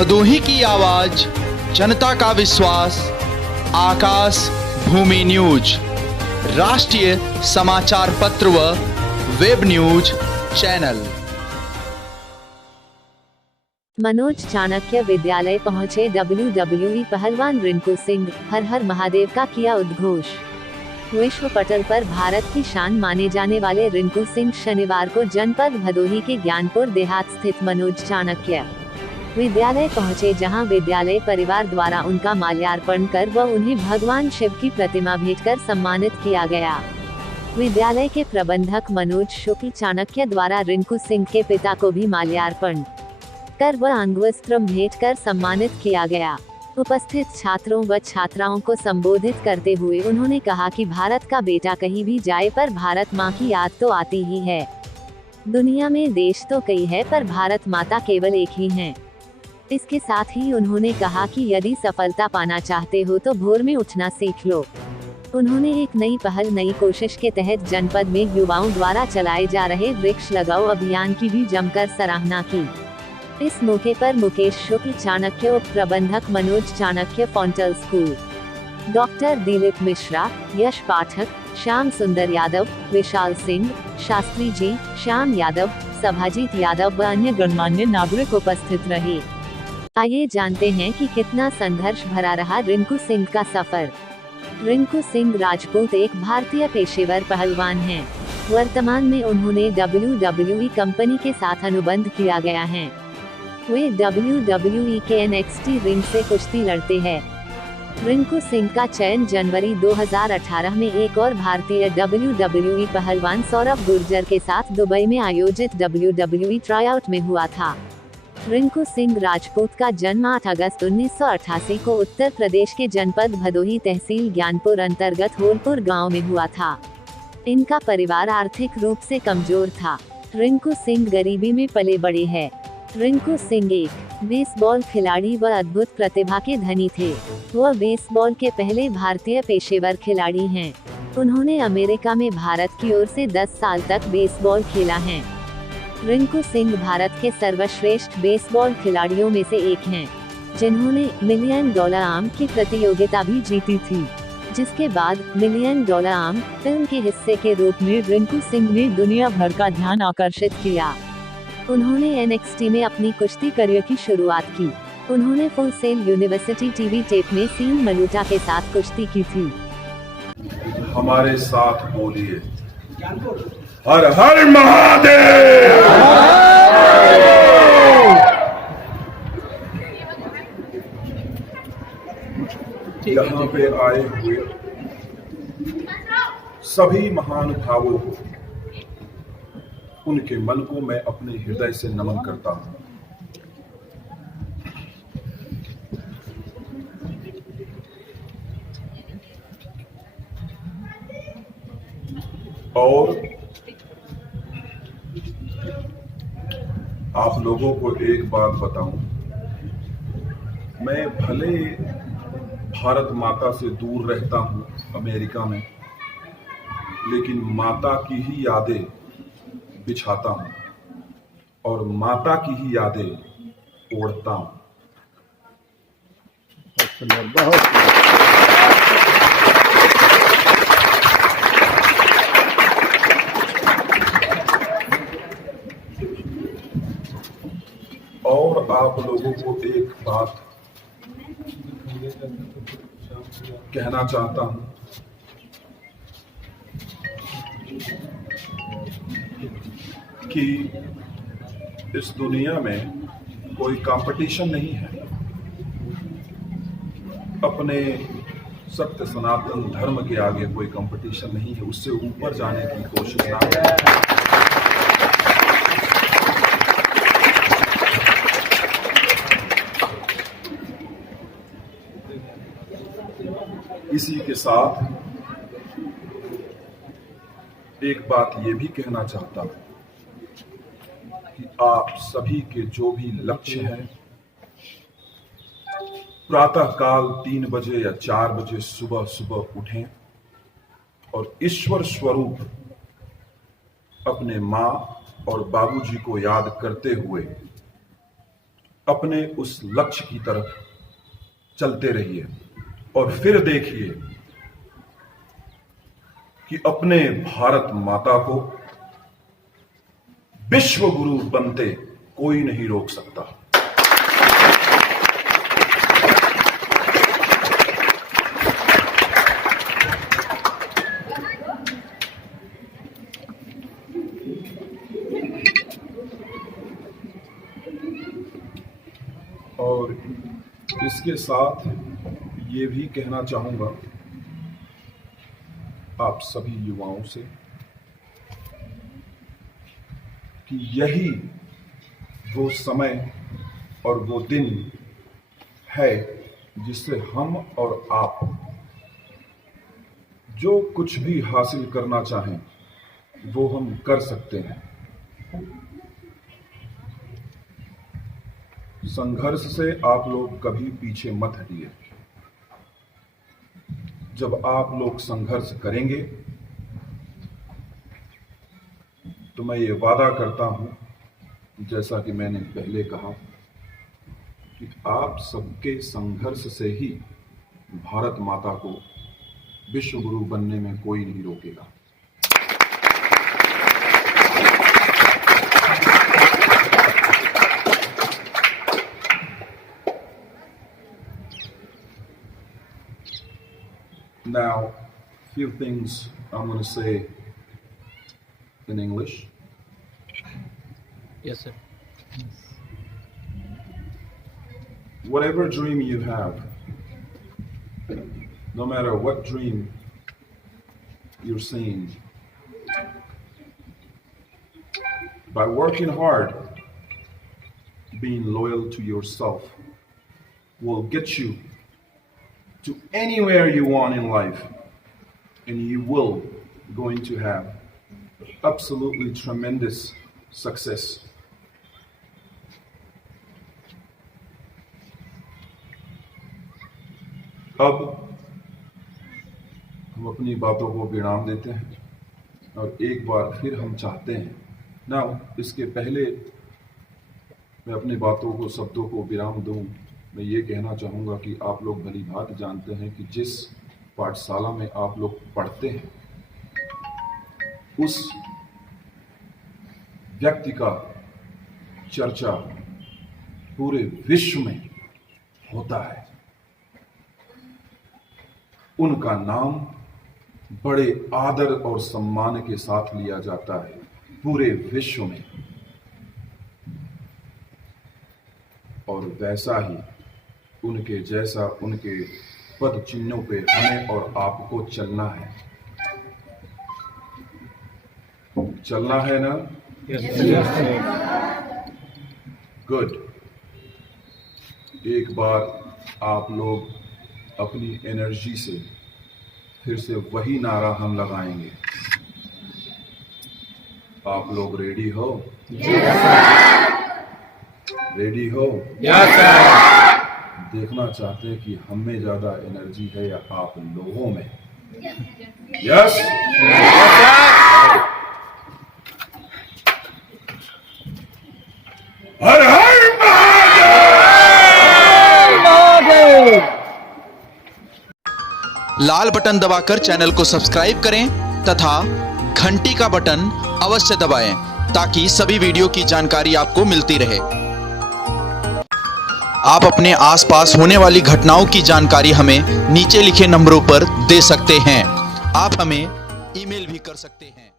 भदोही की आवाज, जनता का विश्वास, आकाश भूमि न्यूज, राष्ट्रीय समाचार पत्र व web news channel. Manoj Chanakya विद्यालय पहुंचे WWE पहलवान रिंकू सिंह, हर हर महादेव का किया उद्घोष। विश्व पटल पर भारत की शान माने जाने वाले रिंकू सिंह शनिवार को जनपद भदोही के ज्ञानपुर देहात स्थित मनोज चाणक्य विद्यालय पहुंचे, जहां विद्यालय परिवार द्वारा उनका माल्यार्पण कर व उन्हें भगवान शिव की प्रतिमा भेंटकर सम्मानित किया गया। विद्यालय के प्रबंधक मनोज शुक्ल चाणक्य द्वारा रिंकू सिंह के पिता को भी माल्यार्पण कर व अंगवस्त्र भेंट कर सम्मानित किया गया। उपस्थित छात्रों व छात्राओं को संबोधित करते हुए उन्होंने कहा कि भारत का बेटा कहीं भी जाए पर भारत माँ की याद तो आती ही है। दुनिया में देश तो कई है पर भारत माता केवल एक ही है। इसके साथ ही उन्होंने कहा कि यदि सफलता पाना चाहते हो तो भोर में उठना सीख लो। उन्होंने एक नई पहल, नई कोशिश के तहत जनपद में युवाओं द्वारा चलाए जा रहे वृक्ष लगाओ अभियान की भी जमकर सराहना की। इस मौके पर मुकेश शुक्ल चाणक्य, उप प्रबंधक मनोज चाणक्य फॉन्टल स्कूल, डॉक्टर दिलीप मिश्रा, यश पाठक, श्याम सुंदर यादव, विशाल सिंह, शास्त्री जी, श्याम यादव, सभाजीत यादव व अन्य गणमान्य नागरिक उपस्थित रहे। आइए जानते हैं कि कितना संघर्ष भरा रहा रिंकू सिंह का सफर। रिंकू सिंह राजपूत एक भारतीय पेशेवर पहलवान हैं। वर्तमान में उन्होंने WWE कंपनी के साथ अनुबंध किया गया है। वे WWE के NXT रिंग से कुश्ती लड़ते हैं। रिंकू सिंह का चयन जनवरी 2018 में एक और भारतीय WWE पहलवान सौरभ गुर्जर के साथ दुबई में आयोजित WWE ट्राईआउट में हुआ था। रिंकू सिंह राजपूत का जन्म 8 अगस्त 1988 को उत्तर प्रदेश के जनपद भदोही तहसील ज्ञानपुर अंतर्गत होलपुर गांव में हुआ था। इनका परिवार आर्थिक रूप से कमजोर था। रिंकू सिंह गरीबी में पले बड़े हैं। रिंकू सिंह एक बेसबॉल खिलाड़ी व अद्भुत प्रतिभा के धनी थे। वह बेसबॉल के पहले भारतीय पेशेवर खिलाड़ी हैं। उन्होंने अमेरिका में भारत की ओर से 10 साल तक बेसबॉल खेला है। रिंकू सिंह भारत के सर्वश्रेष्ठ बेसबॉल खिलाड़ियों में से एक हैं, जिन्होंने $1 मिलियन आर्म की प्रतियोगिता भी जीती थी, जिसके बाद $1 मिलियन आर्म फिल्म के हिस्से के रूप में रिंकू सिंह ने दुनिया भर का ध्यान आकर्षित किया। उन्होंने NXT में अपनी कुश्ती करियर की शुरुआत की। उन्होंने फुल सेल यूनिवर्सिटी टीवी टेप में सीन मलूटा के साथ कुश्ती की थी। हमारे साथ बोलिए, हर हर महादेव। यहाँ पे आए हुए सभी महानुभावों को, उनके मन को मैं अपने हृदय से नमन करता हूँ। और आप लोगों को एक बात बताऊं, मैं भले भारत माता से दूर रहता हूं अमेरिका में, लेकिन माता की ही यादें बिछाता हूं और माता की ही यादें ओढ़ता हूं। और आप लोगों को एक बात कहना चाहता हूं कि इस दुनिया में कोई कंपटीशन नहीं है। अपने सत्य सनातन धर्म के आगे कोई कंपटीशन नहीं है। उससे ऊपर जाने की कोशिश ना करें। इसी के साथ एक बात ये भी कहना चाहता हूं कि आप सभी के जो भी लक्ष्य है, प्रातः काल 3 बजे या 4 बजे सुबह सुबह उठें और ईश्वर स्वरूप अपने माँ और बाबूजी को याद करते हुए अपने उस लक्ष्य की तरफ चलते रहिए और फिर देखिए कि अपने भारत माता को विश्व गुरु बनते कोई नहीं रोक सकता। और इसके साथ ये भी कहना चाहूंगा आप सभी युवाओं से कि यही वो समय और वो दिन है जिससे हम और आप जो कुछ भी हासिल करना चाहें वो हम कर सकते हैं। संघर्ष से आप लोग कभी पीछे मत हटिए। जब आप लोग संघर्ष करेंगे तो मैं ये वादा करता हूं, जैसा कि मैंने पहले कहा, कि आप सबके संघर्ष से ही भारत माता को विश्व गुरु बनने में कोई नहीं रोकेगा। Now, few things I'm going to say in English. Yes, sir. Whatever dream you have, no matter what dream you're seeing, by working hard, being loyal to yourself will get you to anywhere you want in life, and you will going to have absolutely tremendous success. अब हम अपनी बातों को विराम देते हैं और एक बार फिर हम चाहते हैं ना, इसके पहले मैं अपनी बातों को, शब्दों को विराम दूं, मैं ये कहना चाहूँगा कि आप लोग भली भांति जानते हैं कि जिस पाठशाला में आप लोग पढ़ते हैं उस व्यक्ति का चर्चा पूरे विश्व में होता है। उनका नाम बड़े आदर और सम्मान के साथ लिया जाता है पूरे विश्व में, और वैसा ही उनके जैसा उनके पद चिन्हों पे हमें और आपको चलना है। चलना है ना? गुड। एक बार आप लोग अपनी एनर्जी से फिर से वही नारा हम लगाएंगे। आप लोग रेडी हो? रेडी हो? Yes, sir. देखना चाहते हैं कि हम में ज्यादा एनर्जी है या आप लोगों में? यस? हर हर महादेव! लाल बटन दबाकर चैनल को सब्सक्राइब करें तथा घंटी का बटन अवश्य दबाएं ताकि सभी वीडियो की जानकारी आपको मिलती रहे। आप अपने आसपास होने वाली घटनाओं की जानकारी हमें नीचे लिखे नंबरों पर दे सकते हैं। आप हमें ईमेल भी कर सकते हैं।